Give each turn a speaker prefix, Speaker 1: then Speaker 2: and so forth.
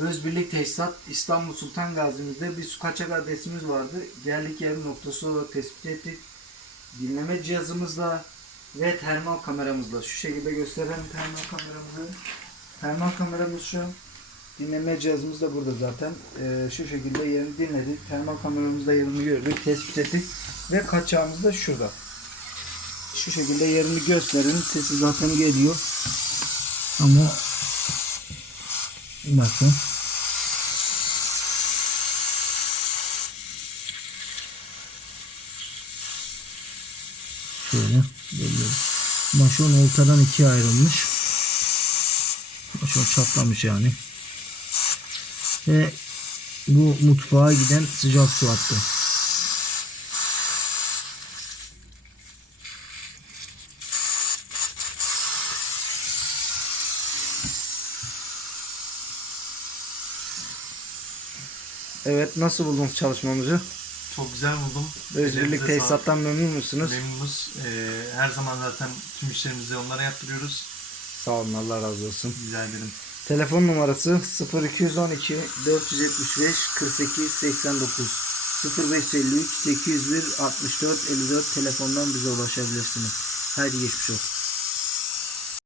Speaker 1: Özbirlik Tesisat İstanbul Sultan Gazi'mizde bir su kaçak adresimiz vardı. Geldik yarım noktası olarak tespit ettik. Dinleme cihazımızla ve termal kameramızla şu şekilde gösterelim termal kameramızı. Termal kameramız şu. Dinleme cihazımız da burada zaten. Ee, şu şekilde yerini dinledik. Termal kameramızda yerini gördük, tespit ettik. Ve kaçağımız da şurada. Şu şekilde yerini gösterelim. Sesi zaten geliyor. Ama bakın. Şöyle geliyor. Maşon oltadan ikiye ayrılmış. Maşon çatlamış yani. Ve bu mutfağa giden sıcak su hattı. Evet nasıl buldunuz çalışmamızı?
Speaker 2: Çok güzel buldum.
Speaker 1: Özbirlik tesisattan memnun musunuz?
Speaker 2: Memnunuz. Ee, her zaman zaten tüm işlerimizi onlara yaptırıyoruz.
Speaker 1: Sağ olun Allah razı olsun.
Speaker 2: Rica ederim.
Speaker 1: Telefon numarası 0212 475 48 89 0553 801 64 54 telefondan bize ulaşabilirsiniz. Haydi geçmiş olsun.